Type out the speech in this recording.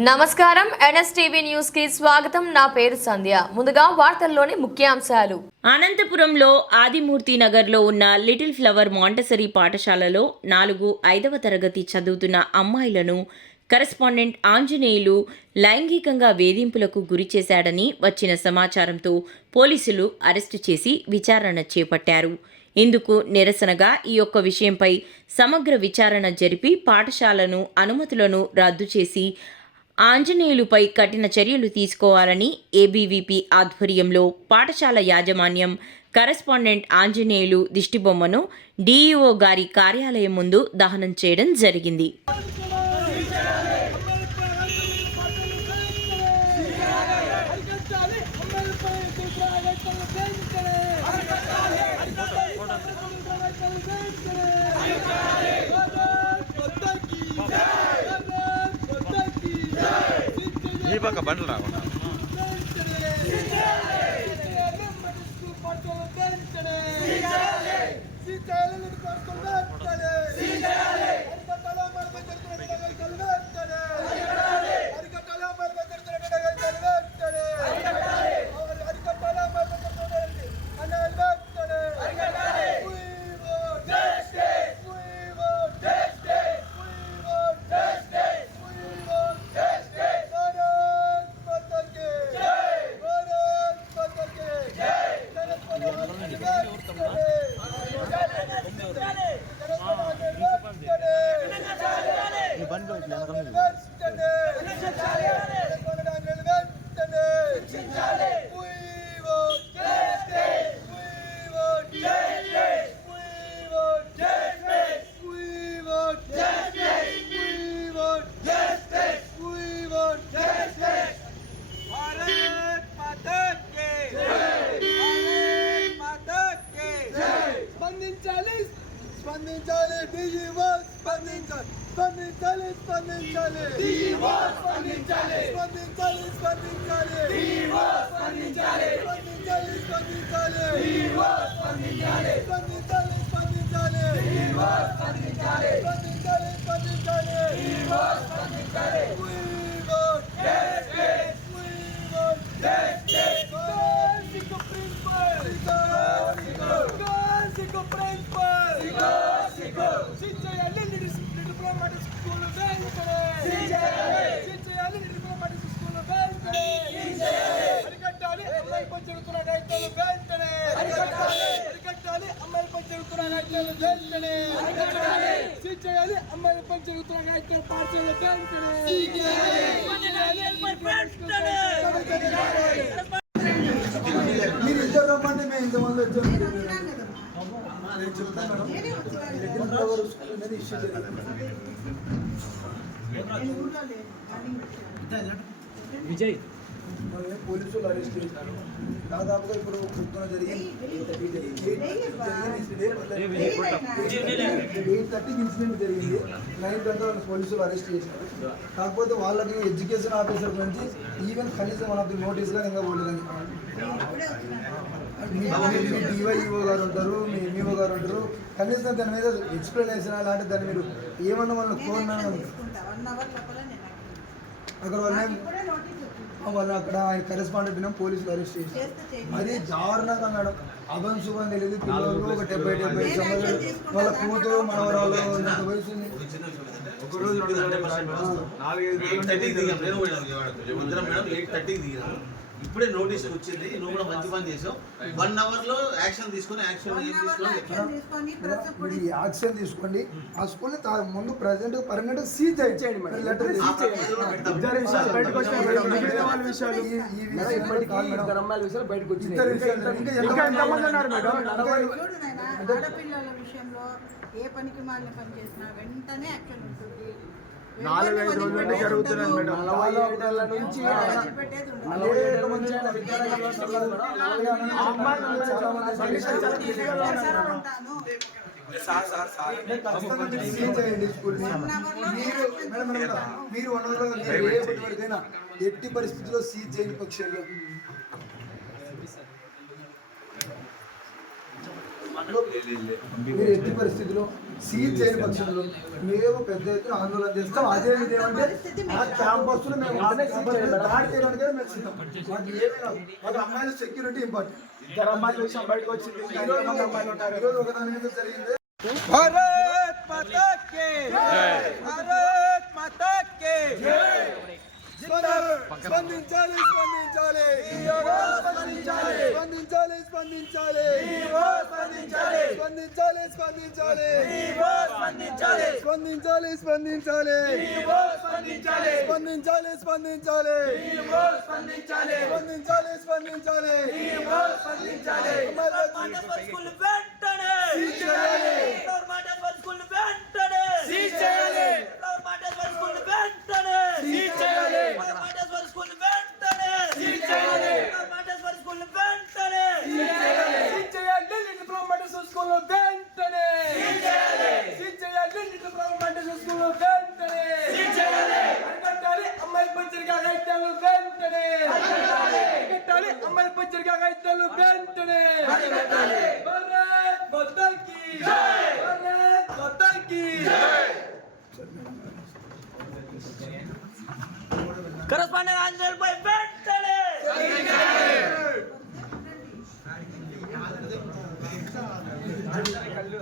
నమస్కారం. ఎన్ఎస్టీవీ న్యూస్కి స్వాగతం. నా పేరు సంధ్య. ముందుగా వార్తల్లోని ముఖ్యాంశాలు. అనంతపురంలో ఆదిమూర్తి నగర్లో ఉన్న లిటిల్ ఫ్లవర్ మాంటసరీ పాఠశాలలో నాలుగు ఐదవ తరగతి చదువుతున్న అమ్మాయిలను కరెస్పాండెంట్ ఆంజనేయులు లైంగికంగా వేధింపులకు గురి చేశాడని వచ్చిన సమాచారంతో పోలీసులు అరెస్టు చేసి విచారణ చేపట్టారు. ఇందుకు నిరసనగా ఈ యొక్క విషయంపై సమగ్ర విచారణ జరిపి పాఠశాలను అనుమతులను రద్దు చేసి ఆంజనేయులుపై కఠిన చర్యలు తీసుకోవాలని ఏబీవీపీ ఆధ్వర్యంలో పాఠశాల యాజమాన్యం కరెస్పాండెంట్ ఆంజనేయులు దిష్టిబొమ్మను డీఈఓ గారి కార్యాలయం ముందు దహనం చేయడం జరిగింది. బండ్లు రాకుండా స్పందించాలి డిఈఓ స్పందించాలి స్పందించాలి స్పందించాలి డిఈఓ స్పందించాలి స్పందించాలి స్పందించాలి డిఈఓ స్పందించాలి స్పందించాలి స్పందించాలి డిఈఓ అమ్మాయిపై జరుగుతున్న రైతుల పార్టీలు మీరు ఇద్దరు రమ్మంటే మేము ఇంతమంది వచ్చాము నేను చెప్తాను మేడం లిటిల్ ఫ్లవర్ స్కూల్ మీద ఇష్యూ జరిగింది విజయ్ పోలీసులు అరెస్ట్ చేశారు దాదాపుగా ఇప్పుడు పొద్దున జరిగింది ఎయిట్ థర్టీకి ఇన్సిడెంట్ జరిగింది. నైన్ ట్వంటీ వాళ్ళని పోలీసులు అరెస్ట్ చేశారు. కాకపోతే వాళ్ళకి ఎడ్యుకేషన్ ఆఫీసర్ నుంచి ఈవెన్ కనీసం మన నోటీస్గా ఇంకా పోలేదని మీ డివైఈఓ గారు ఉంటారు మీ ఎంఈఓ గారు ఉంటారు. కనీసం దాని మీద ఎక్స్ప్లెనేషన్ అలాంటి దాని మీరు ఏమన్నా వాళ్ళని కోరినాను అక్కడ వాళ్ళని వాళ్ళు అక్కడ ఆయన కరెస్పాండెంట్ విన్నాం పోలీసులు అరెస్ట్ చేశారు. అది దారుణంగా మేడం. అభం శుభం తెలియదు పిల్లలు ఒక డెబ్బై డెబ్బై సంవత్సరాలు వాళ్ళ కూతురు మనవరాలు ఉన్నంత వయసు ఉంది? ఇప్పుడే నోటీస్ వచ్చింది. నువ్వు కూడా మంచి పని చేసావు. వన్ అవర్లో యాక్షన్ తీసుకొని యాక్షన్ యాక్షన్ తీసుకోండి. ఆ స్కూల్ ముందు ప్రజెంట్ పర్మనెంట్ సీజ్ చేయండి. బయటకు నాయనా, ఆడపిల్లల విషయంలో ఏ పనికి మాలిన పని చేసినా వెంటనే యాక్షన్ ఉంటుంది. ఐదు రోజులు మేడం. నలభై నుంచి. నలభై ఏళ్ళ నుంచి ఆయన విద్యారంగంలో ఉన్నారు మేడం. ఆ అమ్మాయిలు చాలా మంది సంఘర్షణ చాలా ఈజీగా ఉన్నారు చేస్తాను మేడం. ఉంటాను. ఖచ్చితంగా మీరు సీజ్ చేయండి స్కూల్ని మీరు మేడం మేడం మీరు వన్ అవర్ మీరు ఏ వరకైనా ఎట్టి పరిస్థితుల్లో సీజ్ చేయని పక్షంలో మీరు ఎట్టి పరిస్థితిలో సీల్ చేయని పక్షంలో మేము పెద్ద ఎత్తున ఆందోళన చేస్తాం. అదే ఏమంటే ఆ క్యాంపస్లో మేము దాడి చేయడానికి మేము సిద్ధం. మాకు ఏమీ రాదు. మాకు అమ్మాయిల సెక్యూరిటీ ఇంపార్టెంట్ ఇద్దరు అమ్మాయిల విషయం బయటకు వచ్చింది. ఈరోజు అమ్మాయిలు ఉంటారు. ఈరోజు ఒక దాని మీద జరిగింది. భారత్ మాతా కే భారత్ మాతా కే స్పందించాలి స్పందించాలి స్పందించాలి. స్పందించాలి. స్పందించాలి స్పందించాలి స్పందించాలి. స్పందించాలి. స్పందించాలి స్పందించాలి. స్పందించాలి. స్పందించాలి స్పందించాలి. స్పందించాలి. స్పందించాలి స్పందించాలి. స్పందించాలి. స్పందించాలి వెంటనే చేయాలి. ఫ్లవర్ మాటేశ్వర స్కూల్ వెంటనే సీజ్ చేయాలి. ఫ్లవర్ మాటేశ్వర స్కూల్ వెంటనే సీజ్ చేయాలి. ఫ్లవర్ మాటేశ్వర స్కూల్ వెంటనే సీజ్ చేయాలి. ఫ్లవర్ మాటేశ్వర స్కూల్ వెంటనే సీజ్ చేయాలి లిటిల్ ప్రొఫెసర్ స్కూల్ వెంటనే సీజ్ చేయాలి సీజ్ చేయాలి లిటిల్ ప్రొఫెసర్ స్కూల్ వెంటనే సీజ్ చేయాలి అరికట్టాలి అమ్మాయి పచ్చరిగా గైతాలు వెంటనే అరికట్టాలి అరికట్టాలి అమ్మాయి పచ్చరిగా గైతాలు వెంటనే అరికట్టాలి భారత్ మాతా కీ జై భారత్ మాతా కీ జై కరస్పాండెంట్ ఆంజనేయులు పై వెంటనే కళ్ళు.